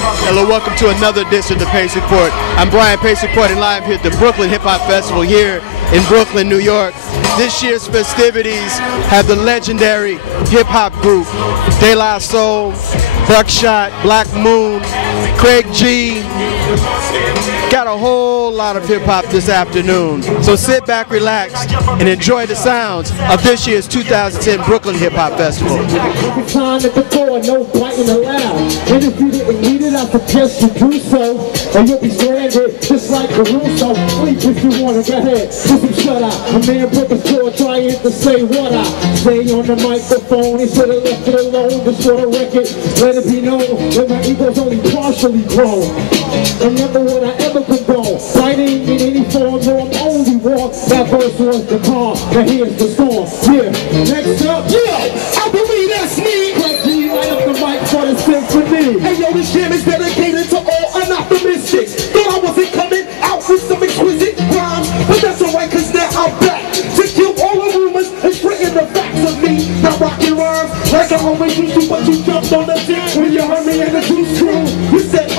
Hello, welcome to another edition of Pace Report. I'm Brian Pace reporting live here at the Brooklyn Hip Hop Festival here in Brooklyn, New York. This year's festivities have the legendary hip hop group De La Soul, Buckshot, Black Moon, Craig G. Got a whole lot of hip hop this afternoon. So sit back, relax, and enjoy the sounds of this year's 2010 Brooklyn Hip Hop Festival. Time at the door, no biting allowed. And if you didn't need it, I suggest you do so. Or you'll be stranded, just like Caruso. Sleep if you want to, go ahead, put some shut out. A man broke his jaw trying to say what I say on the microphone. He should have left it alone, just for the record. Let it be known that my ego's only partially grown. Remember what I ever condone. Fighting in any form, no, I'm only wrong. That verse was the calm, now here's the storm. Yeah, next up, yeah, I believe that's me. Like G, light up the mic for the symphony. Hey yo, this jam is dedicated to all unoptimistics. Thought I wasn't coming out with some exquisite rhymes, but that's alright, cause now I'm back to kill all the rumors and straighten the facts of me. Now rockin' rhymes like I always used to, but you jumped on the dick when you heard me in the juice crew. You said,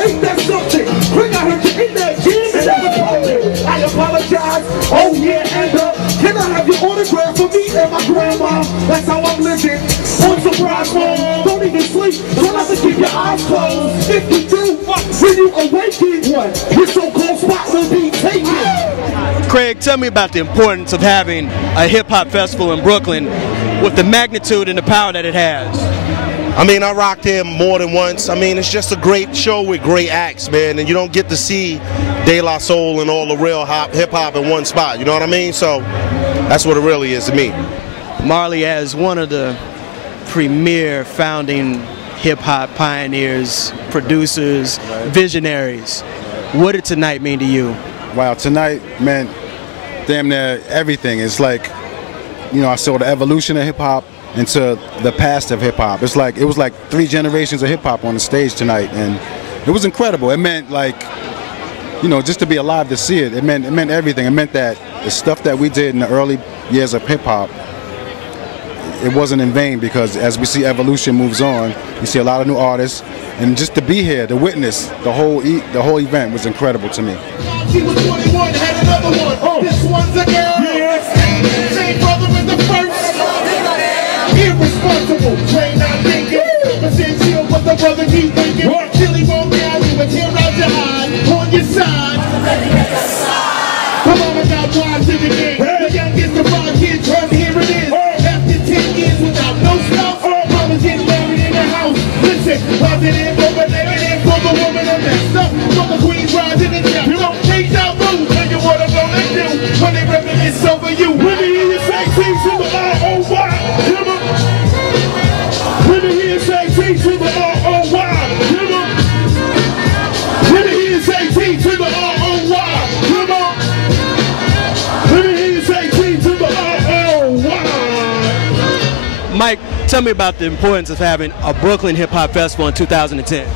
ain't that something? Quick, I heard you in that gym and that was holding. I apologize. Oh yeah, and can I have your autograph for me and my grandma? That's how I'm living. On surprise mode. Don't even sleep. Try not to keep your eyes closed. If you do, when you awaken, what? Your so-called spot will be taken. Craig, tell me about the importance of having a hip-hop festival in Brooklyn with the magnitude and the power that it has. I mean, I rocked here more than once. I mean, it's just a great show with great acts, man, and you don't get to see De La Soul and all the real hip-hop in one spot, you know what I mean? So that's what it really is to me. Marley, as one of the premier founding hip-hop pioneers, producers, visionaries, what did tonight mean to you? Wow, tonight meant damn near everything. It's like, you know, I saw the evolution of hip-hop into the past of hip-hop. It was like 3 generations of hip-hop on the stage tonight, and it was incredible. It meant, like, you know, just to be alive to see it. It meant everything. It meant that the stuff that we did in the early years of hip-hop, it wasn't in vain, because as we see evolution moves on, we see a lot of new artists, and just to be here, to witness the whole event was incredible to me. She was 21, had another one. Oh, this one's a girl. Yes. Same brother with the first. Irresponsible, train not thinking. Percent chill, but the brother keep thinking. Chili won't down, you would tear out your eye on your side. Come on, without wives in the game. The youngest of 5 kids, here it is. After 10 years without no stuff, mama's getting married in the house. Listen, positive over negative for the woman of that stuff. For the queens rising and down. You don't change out rules, tell you what I'm gonna do when they reminisce over you. When they hear you say things to the R-O-Y, come on. When they hear you say things to the R-O-Y, come on. When they hear you say things to the R-O-Y, come on. When they hear you say things to the R-O-Y. Mike, tell me about the importance of having a Brooklyn Hip Hop Festival in 2010.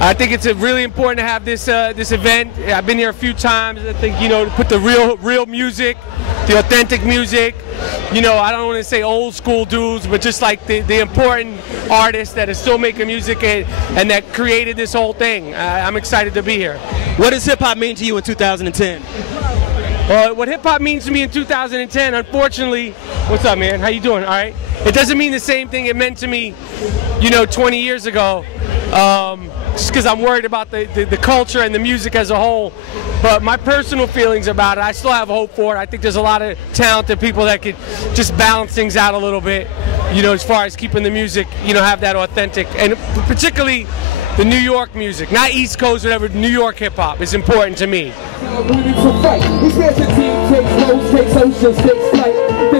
I think it's really important to have this this event. I've been here a few times. I think, you know, to put the real music, the authentic music. You know, I don't want to say old school dudes, but just like the important artists that are still making music and that created this whole thing. I'm excited to be here. What does hip hop mean to you in 2010? Well, what hip hop means to me in 2010, unfortunately, what's up, man? How you doing? All right. It doesn't mean the same thing it meant to me, you know, 20 years ago. Just because I'm worried about the culture and the music as a whole. But my personal feelings about it, I still have hope for it. I think there's a lot of talented people that could just balance things out a little bit, you know, as far as keeping the music, you know, have that authentic, and particularly the New York music, not East Coast, whatever. New York hip hop is important to me.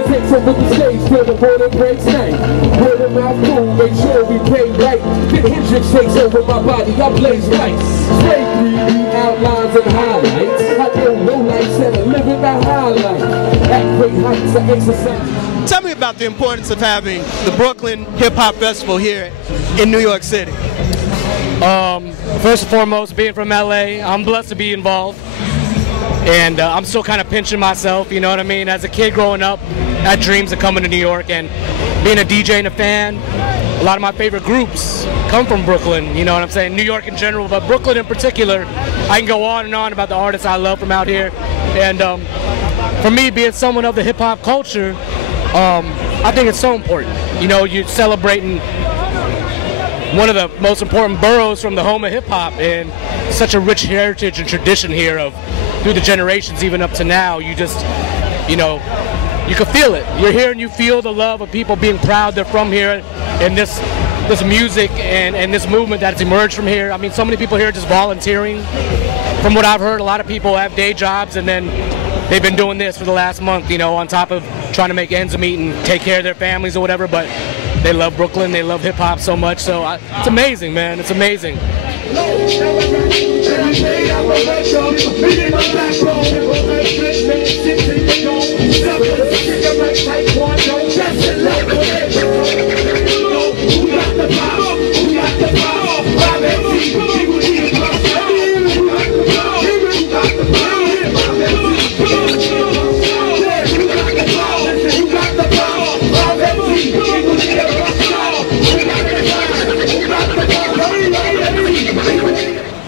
Takes over the stage till the border breaks night. Word of mouth cool, make sure we pay right. Then Hendrix takes over my body, I blaze lights. Spray 3D outlines and highlights. I know no lights and I live in the highlight. At great heights, I exercise. Tell me about the importance of having the Brooklyn Hip Hop Festival here in New York City. First and foremost, being from LA, I'm blessed to be involved. And I'm still kind of pinching myself, you know what I mean? As a kid growing up, I had dreams of coming to New York, and being a DJ and a fan, a lot of my favorite groups come from Brooklyn, you know what I'm saying? New York in general, but Brooklyn in particular. I can go on and on about the artists I love from out here. And for me, being someone of the hip-hop culture, I think it's so important. You know, you're celebrating one of the most important boroughs from the home of hip-hop, and such a rich heritage and tradition here of through the generations, even up to now. You just, you know, you can feel it. You're here and you feel the love of people being proud they're from here, and this music and this movement that's emerged from here. I mean, so many people here just volunteering. From what I've heard, a lot of people have day jobs and then they've been doing this for the last month, you know, on top of trying to make ends meet and take care of their families or whatever, but they love Brooklyn, they love hip hop so much, so it's amazing, man, it's amazing.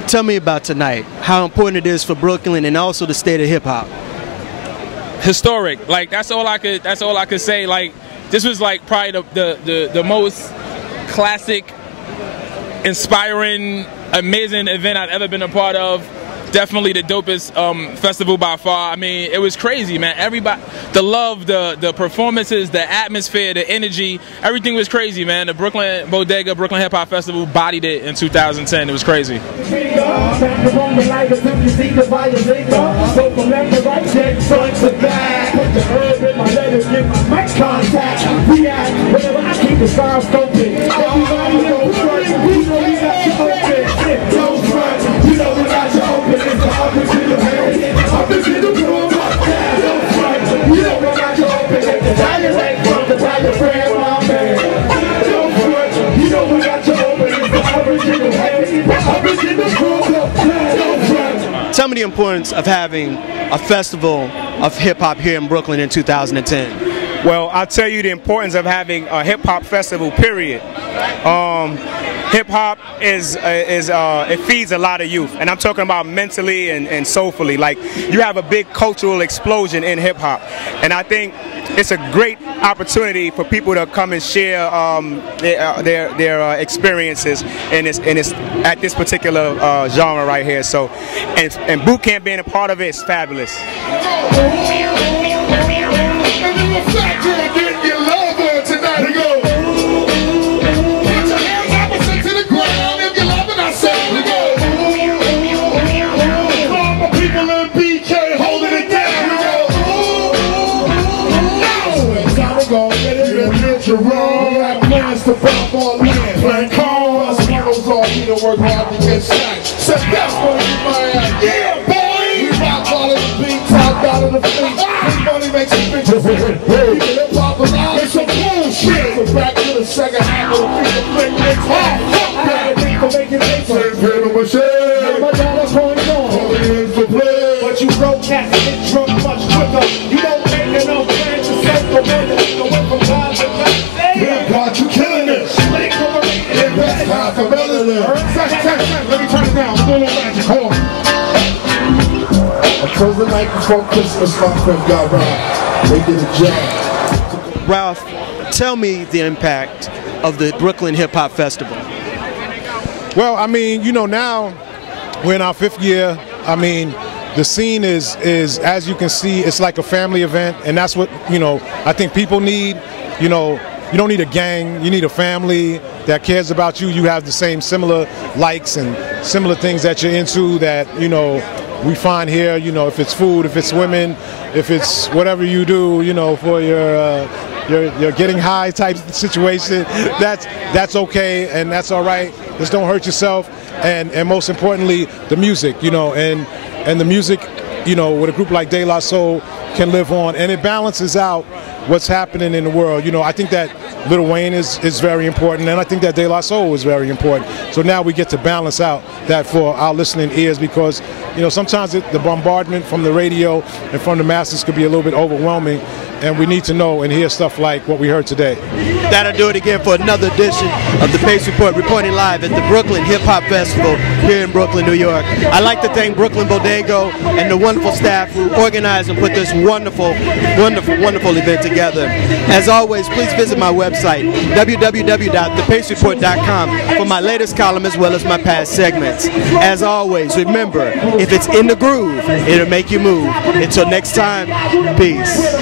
Tell me about tonight, how important it is for Brooklyn and also the state of hip hop. Historic, like that's all I could say. Like this was like probably the most classic, inspiring, amazing event I've ever been a part of. Definitely the dopest festival by far. I mean, it was crazy, man. Everybody, the love, the performances, the atmosphere, the energy, everything was crazy, man. The Brooklyn Bodega, Brooklyn Hip Hop Festival bodied it in 2010. It was crazy. Tell me the importance of having a festival of hip-hop here in Brooklyn in 2010. Well, I'll tell you the importance of having a hip-hop festival, period. Hip-hop it feeds a lot of youth, and I'm talking about mentally and soulfully. Like, you have a big cultural explosion in hip-hop, and I think it's a great opportunity for people to come and share their experiences in this at this particular genre right here. So, and boot camp being a part of it is fabulous. Work hard to get stacked. Said that's what you might. Yeah, boy! We rock all of the beat, top out of the fleet. Big money makes a bitch. Keep hip hop alive. It's some bullshit. So back to the second half of the beat. The flick mix. Fuck that. Think for making things. Same pedal machine. My dollar coins on. All it is for play. But you broke cats get drunk much quicker. You don't make enough plans to set the minutes. So went from God to God. Yeah, God, you killing this. Let me turn it down. We're doing a little magic. Hold on. I chose the night before Christmas. My friend got Ralph. They did a job. Ralph, tell me the impact of the Brooklyn Hip Hop Festival. Well, I mean, you know, now we're in our 5th year. I mean, the scene is as you can see, it's like a family event, and that's what, you know, I think people need. You know, you don't need a gang, you need a family that cares about you. You have the same similar likes and similar things that you're into that, you know, we find here. You know, if it's food, if it's women, if it's whatever you do, you know, for your getting high type situation, that's okay and that's all right. Just don't hurt yourself, and most importantly, the music, you know, and the music, you know, with a group like De La Soul can live on, and it balances out what's happening in the world. You know, I think that Lil Wayne is very important, and I think that De La Soul is very important. So now we get to balance out that for our listening ears, because, you know, sometimes the bombardment from the radio and from the masses could be a little bit overwhelming, and we need to know and hear stuff like what we heard today. That'll do it again for another edition of the Pace Report, reporting live at the Brooklyn Hip Hop Festival here in Brooklyn, New York. I'd like to thank Brooklyn Bodega and the wonderful staff who organized and put this wonderful event together. As always, please visit my website, www.thepacereport.com, for my latest column as well as my past segments. As always, remember, if it's in the groove, it'll make you move. Until next time, peace.